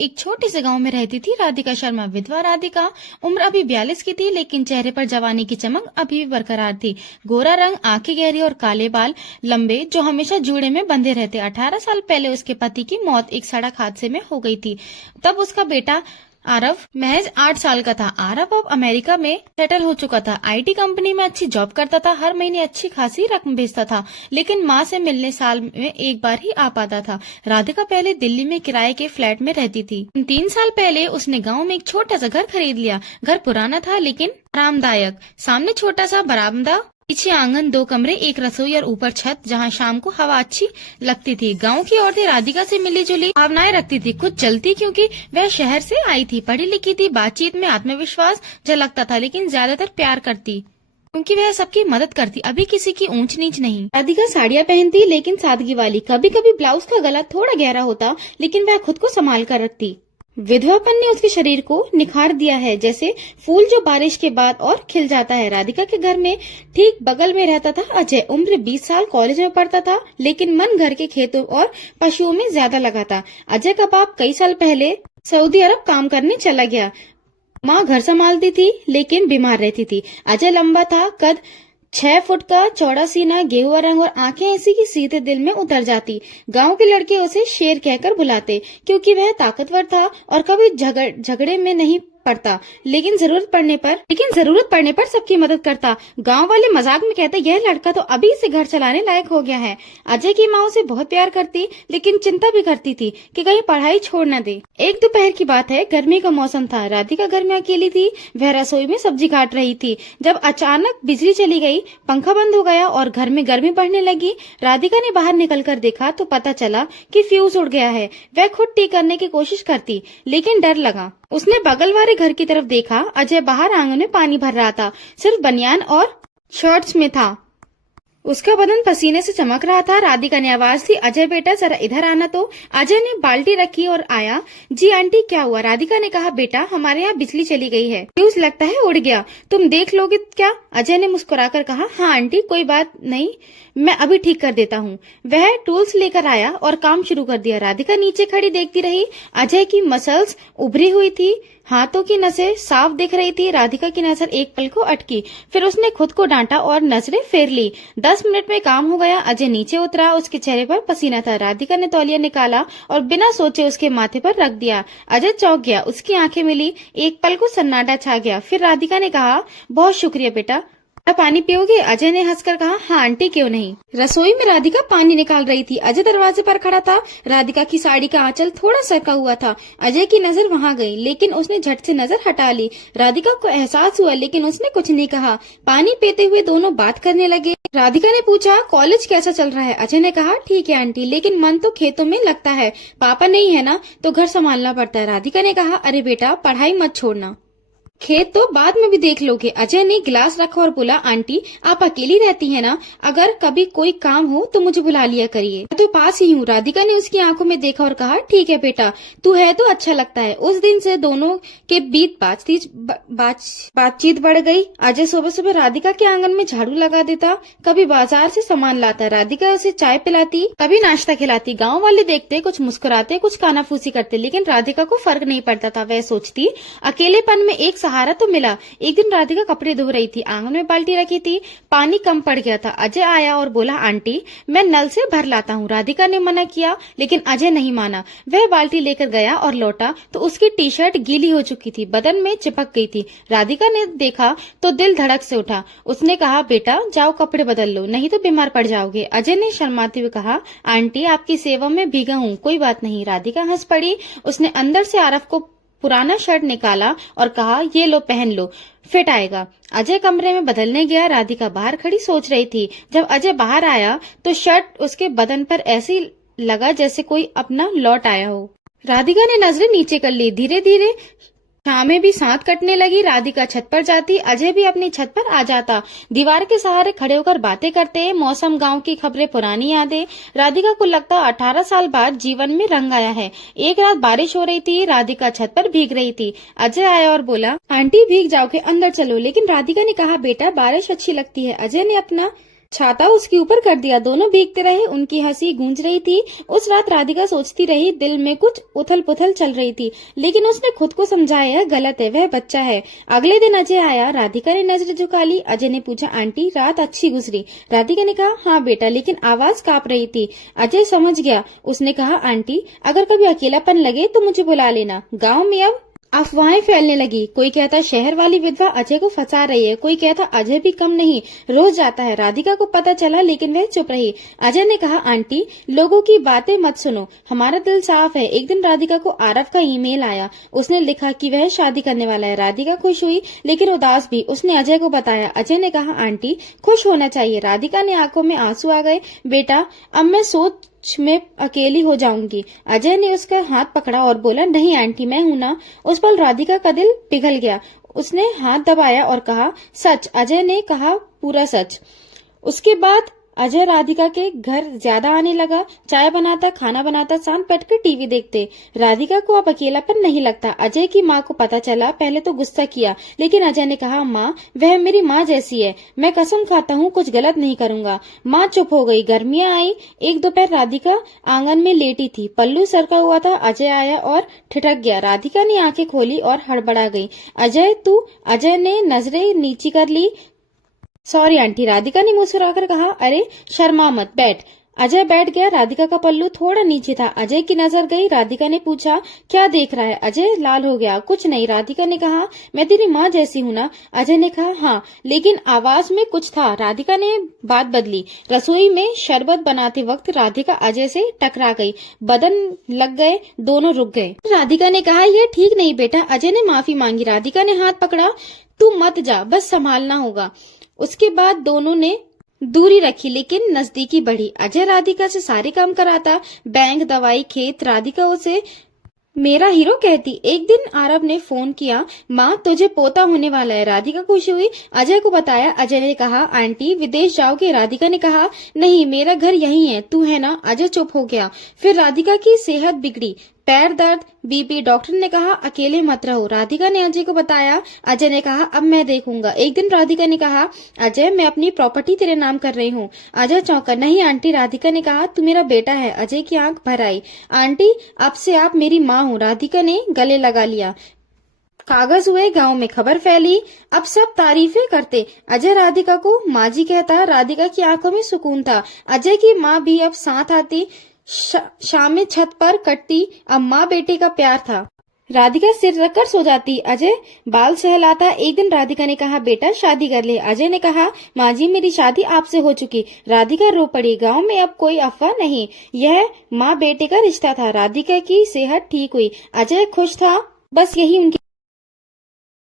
एक छोटे से गांव में रहती थी राधिका शर्मा। विधवा राधिका उम्र अभी 42 की थी, लेकिन चेहरे पर जवानी की चमक अभी भी बरकरार थी। गोरा रंग, आंखें गहरी और काले बाल लंबे जो हमेशा जूड़े में बंधे रहते। 18 साल पहले उसके पति की मौत एक सड़क हादसे में हो गई थी। तब उसका बेटा आरव महज 8 साल का था। आरव अब अमेरिका में सेटल हो चुका था। आईटी कंपनी में अच्छी जॉब करता था, हर महीने अच्छी खासी रकम भेजता था, लेकिन माँ से मिलने साल में एक बार ही आ पाता था। राधिका पहले दिल्ली में किराए के फ्लैट में रहती थी। 3 साल पहले उसने गांव में एक छोटा सा घर खरीद लिया। घर पुराना था लेकिन आरामदायक। सामने छोटा सा बरामदा, पीछे आंगन, 2 कमरे, एक रसोई और ऊपर छत जहां शाम को हवा अच्छी लगती थी। गांव की औरतें राधिका से मिली जुली भावनाएं रखती थी। कुछ जलती क्योंकि वह शहर से आई थी, पढ़ी लिखी थी, बातचीत में आत्मविश्वास झलकता था, लेकिन ज्यादातर प्यार करती क्योंकि वह सबकी मदद करती, अभी किसी की ऊंच नीच नहीं। राधिका साड़ियां पहनती लेकिन सादगी वाली। कभी कभी ब्लाउज का गला थोड़ा गहरा होता, लेकिन वह खुद को संभाल कर रखती। विधवापन ने उसके शरीर को निखार दिया है, जैसे फूल जो बारिश के बाद और खिल जाता है। राधिका के घर में ठीक बगल में रहता था अजय। उम्र 20 साल, कॉलेज में पढ़ता था, लेकिन मन घर के खेतों और पशुओं में ज्यादा लगा था। अजय का बाप कई साल पहले सऊदी अरब काम करने चला गया। माँ घर संभालती थी लेकिन बीमार रहती थी। अजय लंबा था, कद 6 फुट का, चौड़ा सीना, गेहुआ रंग और आंखें ऐसी कि सीधे दिल में उतर जाती। गांव के लड़के उसे शेर कहकर बुलाते क्योंकि वह ताकतवर था और कभी झगड़े में नहीं पड़ता, लेकिन जरूरत पड़ने पर सबकी मदद करता। गांव वाले मजाक में कहते, यह लड़का तो अभी से घर चलाने लायक हो गया है। अजय की माँ उसे बहुत प्यार करती, लेकिन चिंता भी करती थी कि कहीं पढ़ाई छोड़ न दे। एक दोपहर की बात है, गर्मी का मौसम था। राधिका घर में अकेली थी। वह रसोई में सब्जी काट रही थी जब अचानक बिजली चली गई, पंखा बंद हो गया और घर में गर्मी बढ़ने लगी। राधिका ने बाहर निकलकर देखा तो पता चला कि फ्यूज उड़ गया है। वह खुद ठीक करने की कोशिश करती, लेकिन डर लगा। उसने बगल वाले घर की तरफ देखा। अजय बाहर आंगन में पानी भर रहा था, सिर्फ बनियान और शॉर्ट्स में था। उसका बदन पसीने से चमक रहा था। राधिका ने आवाज दी, अजय बेटा जरा इधर आना। तो अजय ने बाल्टी रखी और आया। जी आंटी, क्या हुआ? राधिका ने कहा, बेटा हमारे यहाँ बिजली चली गई है, फ्यूज लगता है उड़ गया, तुम देख लोगे क्या? अजय ने मुस्कुराकर कहा, हाँ आंटी, कोई बात नहीं, मैं अभी ठीक कर देता हूँ। वह टूल्स लेकर आया और काम शुरू कर दिया। राधिका नीचे खड़ी देखती रही। अजय की मसल्स उभरी हुई थी, हाथों की नसें साफ दिख रही थी। राधिका की नजर एक पल को अटकी, फिर उसने खुद को डांटा और नजरें फेर ली। 10 मिनट में काम हो गया। अजय नीचे उतरा, उसके चेहरे पर पसीना था। राधिका ने तौलिया निकाला और बिना सोचे उसके माथे पर रख दिया। अजय चौंक गया, उसकी आंखें मिली, एक पल को सन्नाटा छा गया। फिर राधिका ने कहा, बहुत शुक्रिया बेटा, पानी पियोगे? अजय ने हंसकर कहा, हाँ आंटी, क्यों नहीं। रसोई में राधिका पानी निकाल रही थी। अजय दरवाजे पर खड़ा था। राधिका की साड़ी का आंचल थोड़ा सरका हुआ था। अजय की नजर वहां गई, लेकिन उसने झट से नजर हटा ली। राधिका को एहसास हुआ, लेकिन उसने कुछ नहीं कहा। पानी पीते हुए दोनों बात करने लगे। राधिका ने पूछा, कॉलेज कैसा चल रहा है? अजय ने कहा, ठीक है आंटी, लेकिन मन तो खेतों में लगता है। पापा नहीं है ना, तो घर संभालना पड़ता है। राधिका ने कहा, अरे बेटा, पढ़ाई मत छोड़ना, खेत तो बाद में भी देख लोगे। अजय ने गिलास रखा और बोला, आंटी आप अकेली रहती हैं ना, अगर कभी कोई काम हो तो मुझे बुला लिया करिए, मैं तो पास ही हूँ। राधिका ने उसकी आंखों में देखा और कहा, ठीक है बेटा, तू है तो अच्छा लगता है। उस दिन से दोनों के बीच बातचीत बढ़ गई। अजय सुबह सुबह राधिका के आंगन में झाड़ू लगा देता, कभी बाजार से सामान लाता, राधिका उसे चाय पिलाती, कभी नाश्ता खिलाती। गाँव वाले देखते, कुछ मुस्कुराते, कुछ कानाफूसी करते, लेकिन राधिका को फर्क नहीं पड़ता था। वह सोचती, अकेलेपन में एक सहारा तो मिला। एक दिन राधिका कपड़े धो रही थी, आंगन में बाल्टी रखी थी, पानी कम पड़ गया था। अजय आया और बोला, आंटी मैं नल से भर लाता हूँ। राधिका ने मना किया, लेकिन अजय नहीं माना। वह बाल्टी लेकर गया और लौटा तो उसकी टी शर्ट गीली हो चुकी थी, बदन में चिपक गई थी। राधिका ने देखा तो दिल धड़क से उठा। उसने कहा, बेटा जाओ कपड़े बदल लो, नहीं तो बीमार पड़ जाओगे। अजय ने शर्माते हुए कहा, आंटी आपकी सेवा में भीगा हूँ, कोई बात नहीं। राधिका हंस पड़ी। उसने अंदर से आरव को पुराना शर्ट निकाला और कहा, ये लो पहन लो, फिट आएगा। अजय कमरे में बदलने गया। राधिका बाहर खड़ी सोच रही थी। जब अजय बाहर आया तो शर्ट उसके बदन पर ऐसी लगा जैसे कोई अपना लौट आया हो। राधिका ने नजरें नीचे कर ली। धीरे धीरे शामें भी साथ कटने लगी। राधिका छत पर जाती, अजय भी अपनी छत पर आ जाता। दीवार के सहारे खड़े होकर बातें करते, मौसम, गांव की खबरें, पुरानी यादें। राधिका को लगता 18 साल बाद जीवन में रंग आया है। एक रात बारिश हो रही थी, राधिका छत पर भीग रही थी। अजय आया और बोला, आंटी भीग जाओगे, अंदर चलो। लेकिन राधिका ने कहा, बेटा बारिश अच्छी लगती है। अजय ने अपना छाता उसके ऊपर कर दिया। दोनों भीगते रहे, उनकी हंसी गूंज रही थी। उस रात राधिका सोचती रही, दिल में कुछ उथल पुथल चल रही थी, लेकिन उसने खुद को समझाया यह गलत है, वह बच्चा है। अगले दिन अजय आया। राधिका ने नजर झुका ली। अजय ने पूछा, आंटी रात अच्छी गुजरी? राधिका ने कहा, हाँ बेटा, लेकिन आवाज कांप रही थी। अजय समझ गया। उसने कहा, आंटी अगर कभी अकेलापन लगे तो मुझे बुला लेना। गाँव में अब अफवाहें फैलने लगी। कोई कहता शहर वाली विधवा अजय को फंसा रही है, कोई कहता अजय भी कम नहीं, रोज जाता है। राधिका को पता चला, लेकिन वह चुप रही। अजय ने कहा, आंटी लोगों की बातें मत सुनो, हमारा दिल साफ है। एक दिन राधिका को आरव का ईमेल आया। उसने लिखा कि वह शादी करने वाला है। राधिका खुश हुई, लेकिन उदास भी। उसने अजय को बताया। अजय ने कहा, आंटी खुश होना चाहिए। राधिका ने आंखों में आंसू आ गए। बेटा अब मैं सोच में अकेली हो जाऊंगी। अजय ने उसका हाथ पकड़ा और बोला, नहीं आंटी, मैं हूं ना। उस पल राधिका का दिल पिघल गया। उसने हाथ दबाया और कहा, सच? अजय ने कहा, पूरा सच। उसके बाद अजय राधिका के घर ज्यादा आने लगा। चाय बनाता, खाना बनाता, शाम बैठकर टीवी देखते। राधिका को अब अकेलापन नहीं लगता। अजय की माँ को पता चला। पहले तो गुस्सा किया, लेकिन अजय ने कहा, माँ वह मेरी माँ जैसी है, मैं कसम खाता हूँ कुछ गलत नहीं करूंगा। माँ चुप हो गई। गर्मियां आई। एक दोपहर राधिका आंगन में लेटी थी, पल्लू सरका हुआ था। अजय आया और ठिठक गया। राधिका ने आंखें खोली और हड़बड़ा गई। अजय तू? अजय ने नजरें नीची कर ली। सॉरी आंटी, राधिका ने मुस्कुराकर कहा। अरे शर्मा मत, बैठ। अजय बैठ गया। राधिका का पल्लू थोड़ा नीचे था। अजय की नजर गई। राधिका ने पूछा, क्या देख रहा है? अजय लाल हो गया। कुछ नहीं। राधिका ने कहा, मैं तेरी माँ जैसी हूँ ना? अजय ने कहा, हाँ, लेकिन आवाज में कुछ था। राधिका ने बात बदली। रसोई में शरबत बनाते वक्त राधिका अजय से टकरा गई। बदन लग गए, दोनों रुक गए। राधिका ने कहा, यह ठीक नहीं बेटा। अजय ने माफी मांगी। राधिका ने हाथ पकड़ा। तू मत जा, बस संभालना होगा। उसके बाद दोनों ने दूरी रखी, लेकिन नजदीकी बढ़ी। अजय राधिका से सारे काम कराता, बैंक, दवाई, खेत। राधिका उसे मेरा हीरो कहती। एक दिन आरव ने फोन किया, माँ तुझे पोता होने वाला है। राधिका खुशी हुई। अजय को बताया। अजय ने कहा, आंटी विदेश जाओगे? राधिका ने कहा, नहीं, मेरा घर यहीं है, तू है ना? अजय चुप हो गया। फिर राधिका की सेहत बिगड़ी, पैर दर्द, बीपी। डॉक्टर ने कहा, अकेले मत रहो। राधिका ने अजय को बताया। अजय ने कहा, अब मैं देखूंगा। एक दिन राधिका ने कहा, अजय मैं अपनी प्रॉपर्टी तेरे नाम कर रही हूँ। अजय चौंका। नहीं आंटी। राधिका ने कहा, तू मेरा बेटा है। अजय की आंख भर आई। आंटी अब से आप मेरी माँ हो। राधिका ने गले लगा लिया। कागज हुए, गांव में खबर फैली। अब सब तारीफें करते। अजय राधिका को माँ जी कहता। राधिका की आंखों में सुकून था। अजय की माँ भी अब साथ आती। शामें छत पर कटती। अब माँ बेटे का प्यार था। राधिका सिर रखकर सो जाती। अजय बाल सहलाता। एक दिन राधिका ने कहा, बेटा शादी कर ले। अजय ने कहा, माँ जी मेरी शादी आपसे हो चुकी। राधिका रो पड़ी। गांव में अब कोई अफवाह नहीं, यह माँ बेटे का रिश्ता था। राधिका की सेहत ठीक हुई। अजय खुश था। बस यही उनकी